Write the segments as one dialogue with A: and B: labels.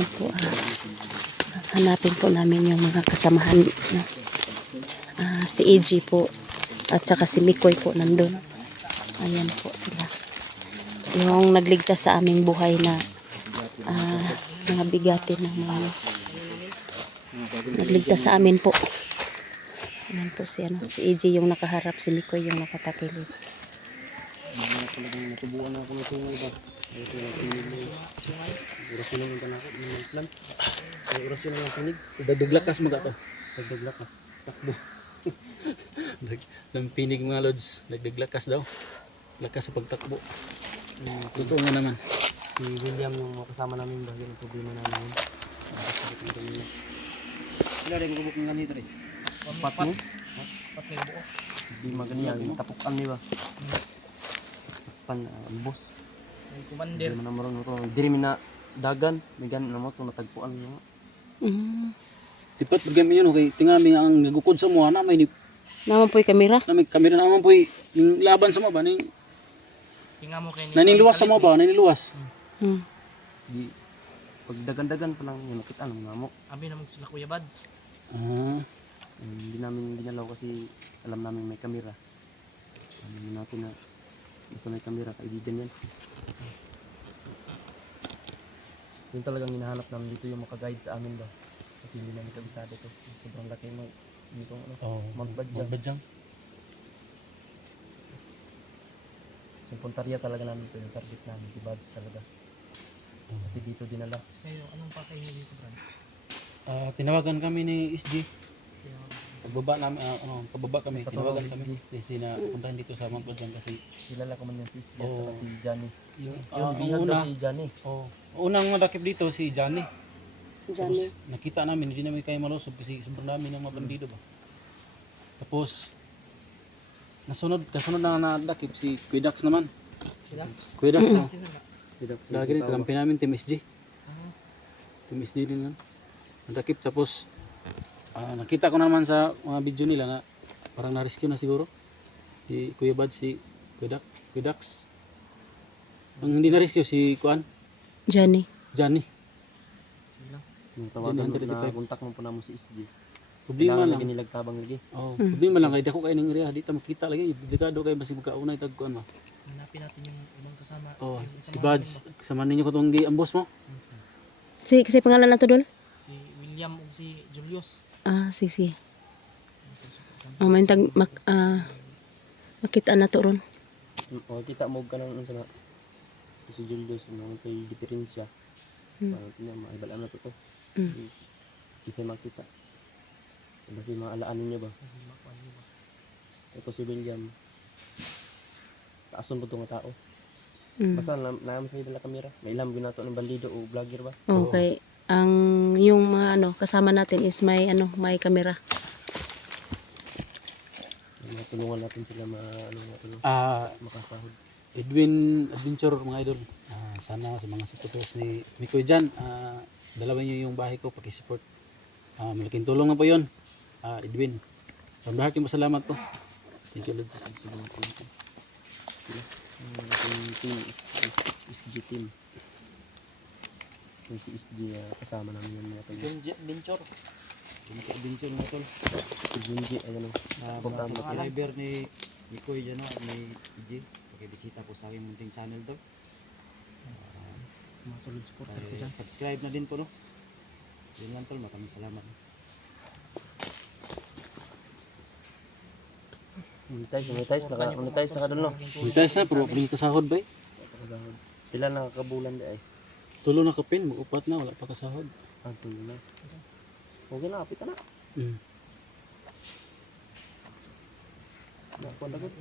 A: Ngayon po, ah, hanapin po namin yung mga kasamahan. No? Ah, si AG po at saka si Mikoy po nandun. Ayan po sila. Yung nagligtas sa aming buhay na ah, mga bigatin ng mga nagligtas sa amin po. Ayan po si, ano, si AG yung nakaharap, si Mikoy yung nakatakilid.
B: Mga talagang natubuan ako nito yung iba. Ito yung pinili. Orasyon lang yung kanakot ng plan. Kaya orasyon lang yung kinig.
C: Dagdaglakas mga to.
B: Dagdag lakas. Takbo.
C: Dag lampinig mga lods. Dagdaglakas daw. Lakas sa pagtakbo. Totoo nga naman.
B: Si William yung kasama namin dahil ang problema namin yun.
D: Sila rin gubok ng ganito rin.
B: Pat mo?
D: Pat may buo.
B: Di maganiyan. Tapukan niya ba? Sakpan uh, ang boss.
D: May
B: Hindi
D: commander.
B: man naman ito. Diri mi na dagan. May ganin naman ito natagpuan niya.
A: Mm.
C: Tipat bagay yun. Okay. Tingnan mi ang nagukod sa mga na may, ni-
A: Naman po yung kamera.
C: na may kamera naman po yung laban sa mga ba. Ni,
D: Tingnan mo kay
C: naniluwas sa mga ba. Naniluwas.
A: Mm.
B: Di pag dagan-dagan pa lang yung nakita ng mga mo.
D: Abi na mo sila Kuya Bads.
C: Ah.
B: Hindi namin ginalaw kasi alam namin may kamera. Alam natin na basta may kamera, kaibigan yan. Yun talagang hinahanap namin dito yung makaguide sa amin ba. Kasi hindi namin kabisado to. Sobrang laki mo dito ano.
C: Oh.
B: Mount Badjang.
C: Magbadjang.
B: So puntarya talaga namin to yung target namin. Si Bads talaga. Kasi dito dinala.
D: Kayo, anong pakay niyo dito, Brad?
C: Ah, tinawagan kami ni SG. Pagbaba namin, ah, ano, pababa kami, tinawagan kami. SG na puntahan dito sa Mount Badjang kasi
B: Kilala ko man yan si Isji at saka
C: Oo.
B: si Johnny.
C: yung,
B: Yun,
C: ah, ang
B: bihag
C: una,
B: si Johnny.
C: oh, unang madakip dito si Johnny.
A: Johnny.
C: Tapos, nakita namin, hindi namin kaya malusob kasi sobrang dami ng mga bandido ba. Tapos, nasunod, kasunod na nadakip si Kuidax naman. oh.
D: Sila na.
B: Sidak si
C: lagi rin, kakampi namin, Team SG.
D: Ah,
C: Team SG din lang. Nadakip, tapos, ah, nakita ko naman sa mga video nila na parang na-rescue na siguro. Si Kuya Bad, si Kuidax. Kuidax. Ang hindi na-rescue, si Kuan,
A: Johnny.
C: Johnny.
D: sila.
B: Yung tawagan mo
C: Johnny
B: na
C: 135.
B: kontak mo po na mo si Isji.
C: Problema
B: Kailangan
C: lang.
B: lagi nilagtabang lagi.
C: Oh,
A: Mm.
C: problema lang kay dako kay ning area dito makita lagi delikado kay basi magkauna itag kuan ba.
D: Hanapin natin yung ibang kasama.
C: Oh, si
D: natin
C: kasama ninyo ko tong gi ambos mo.
D: ba? Mhm.
A: Si, kasi pangalan na to dol?
D: Si William o si Julius.
A: Ah, si, si. Ah, may tag, mak, ah, makita na to ron.
B: O kita mo ka nang sa si Julius, ano kay diferensya.
A: Hmm.
B: Parang tinya maibalaan na to to.
A: Mm.
B: Isa makita. Kasi maalaanin niya ba?
D: Kasi makuha niyo ba?
B: Ito si William. Taason po itong tao.
A: Mm.
B: Basta na naam sa dala kamera. May ilam ginato ng bandido o vlogger ba?
A: Okay. Ang yung mga ano kasama natin is may ano may kamera.
B: Matulungan natin sila ma ano ano,
C: Ah,
B: makasahod.
C: Edwin Adventure mga idol. Ah, sana sa mga supporters ni Mikoy Jan, ah, dalawin niyo yung bahay ko paki-support. Ah, malaking tulong na po 'yon. Ah, Edwin. From the heart yung masalamat po. Thank you Lord.
B: Ang team SG team. Yung si SG ah, kasama namin yan mga tayo.
D: Venture.
B: Yung adventure mo tol. Si Junji, ayan o.
D: Ah,
B: Huwag tama
D: mga
B: sila.
D: subscriber
E: ni Mikoy dyan na, ni PJ. Pakibisita po sa aking munting channel to.
D: Sa mga solid supporter ko dyan.
E: subscribe na din po no. Yun lang tol, maraming salamat.
B: Monetize, monetize, naka, monetize na ka doon no.
C: Tayo na pero pring kasahod ba? eh?
B: Pila nakakabulan ay.
C: Tulo na kapin, mag-upat na wala pa kasahod.
B: Ah, tuloy na. Okay na, apit na.
C: Mm.
B: Nakuha na agad.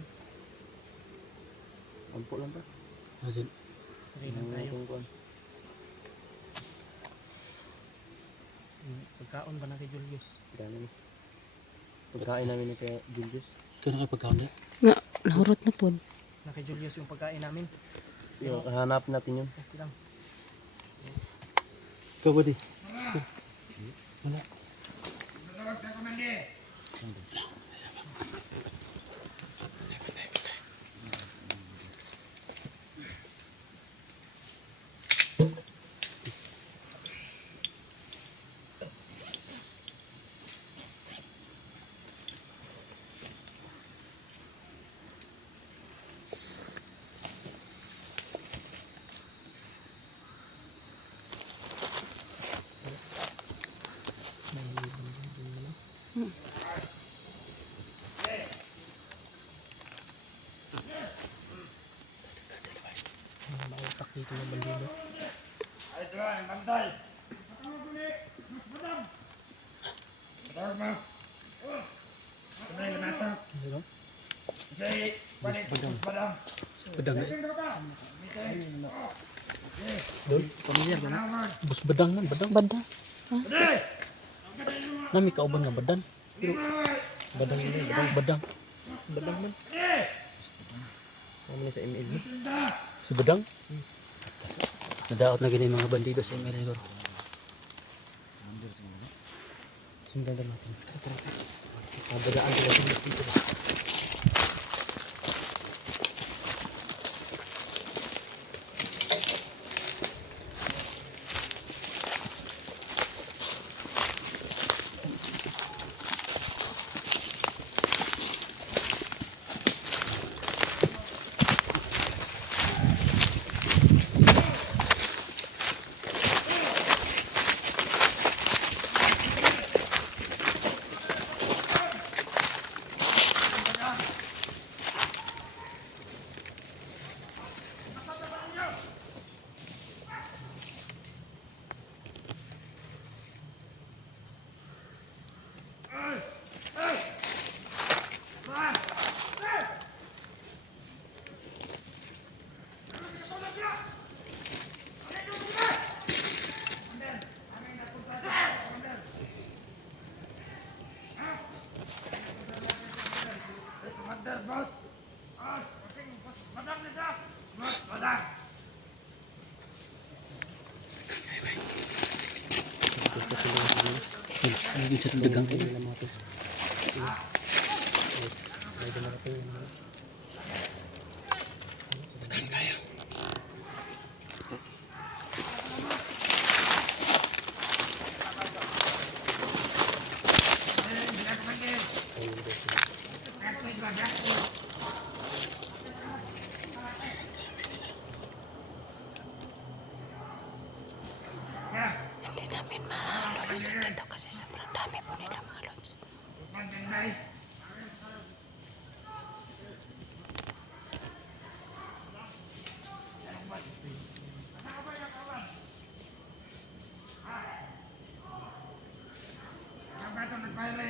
B: Ampo lang pa.
C: Asin.
D: Okay lang tayo. Pagkaon ba natin Julius?
B: Gano'n. Pagkain namin ni kay Julius.
C: Ikaw na kayo pagkaon na.
A: Nga nahurot na pod.
D: Na kay Julius yung pagkain namin.
B: Yung hanap natin yun.
D: Okay lang.
C: Kau Ikaw ba di? Wala.
B: Mga mautak dito ng bandido. Ano?
C: Badang. Badang na eh.
B: Doon, pamilyar ba?
C: Bus badang man, badang.
A: Badang.
C: Nami kauban nga badan.
B: Badang yun, badang.
C: Badang, badang.
B: Man. Ano na sa email mo?
C: Si badang. Nadaot na gini mga bandido sa
E: sa mga.
B: Sundan na natin. Tara, tara, tara. Mabadaan sila dito dito.
C: Sa dagang
B: pins. May dumarating yung मैंने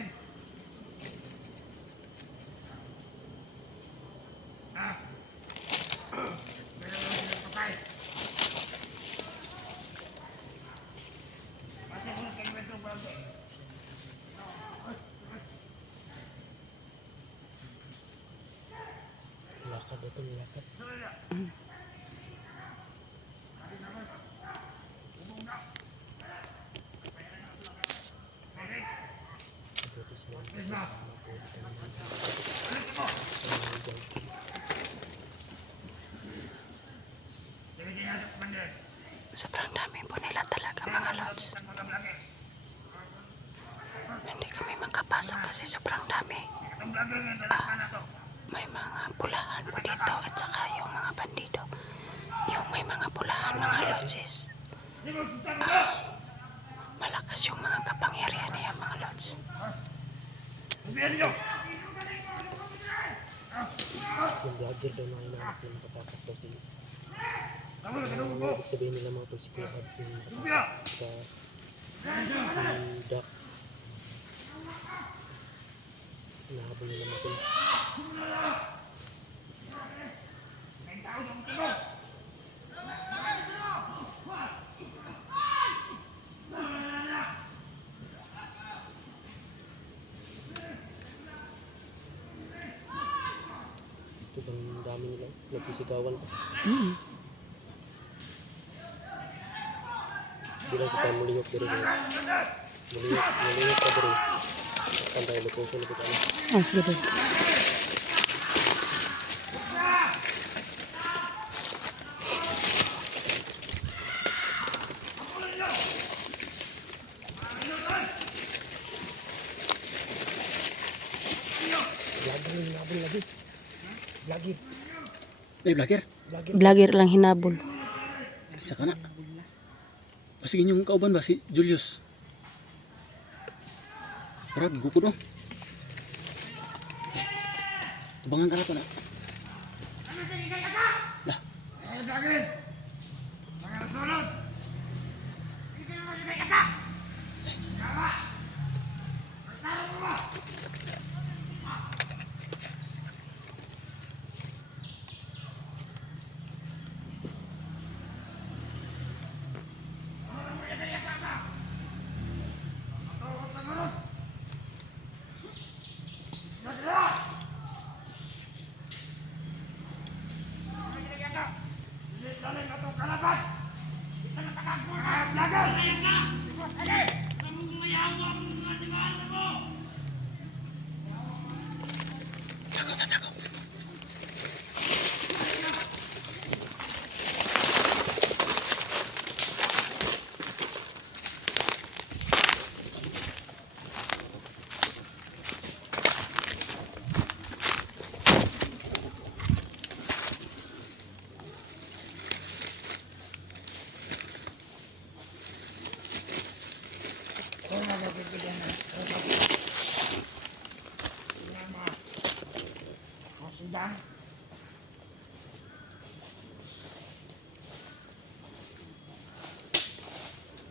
B: sila.
A: Sobrang dami po nila talaga mga lods. Hindi kami makapasok kasi sobrang dami. Ah, may mga pulahan po dito at saka yung mga bandido. Yung may mga pulahan mga lods is ah, malakas yung mga kapangyarihan niya mga lods.
B: Yung vlogger daw na hinahanap na makatakas daw si Ang ibig sabihin nila mga tol si Kuya Ads yung makatakas saka si Dax Hinahabol nila mga tol Ito bang dami nila. Nagsisigawan pa.
A: Mm.
B: bilang sa pamuliyok diri muliyok muliyok ka diri pantay location ito ano
A: Ah, sige
B: vlogger yung hinabol lagi vlogger
C: Eh, vlogger.
B: vlogger
A: lang hinabol.
C: Saka na. Sige yung kauban ba si Julius?
D: Karag, gukod no. Tubangan ka na to na.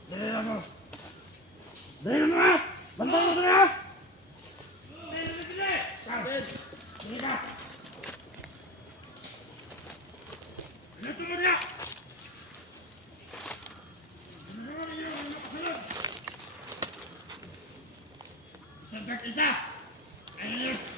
D: Dali mo! Dali na! Bantay mo na! Dali isa! Ayun!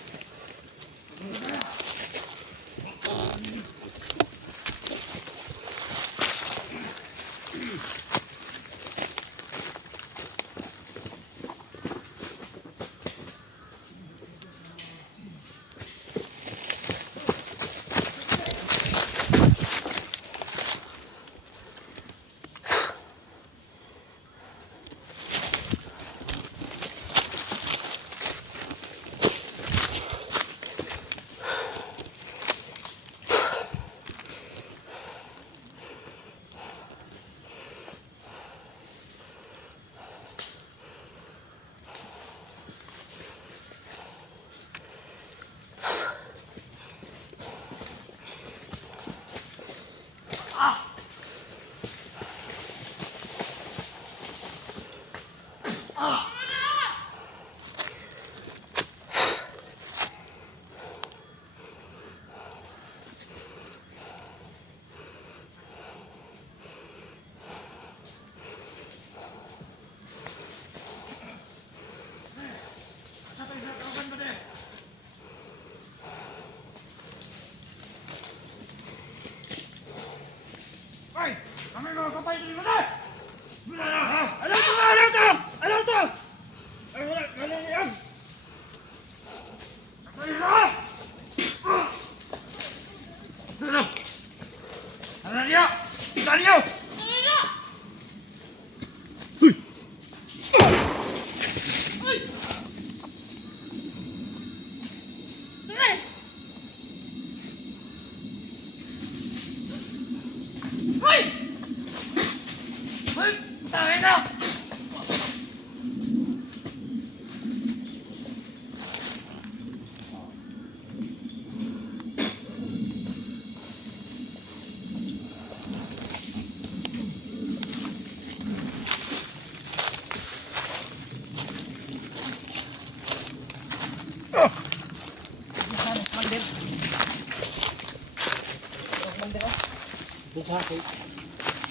D: Buka kay.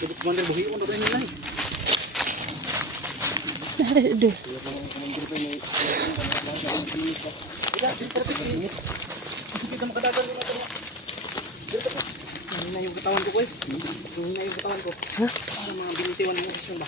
D: Jadi komander buhi ko na nilay.
B: Aduh.
D: Kita makadagan din ako. Hindi na yung katawan ko ko eh. Hindi na yung katawan ko.
B: Ha?
D: Para mga binitiwan mo kasi ba?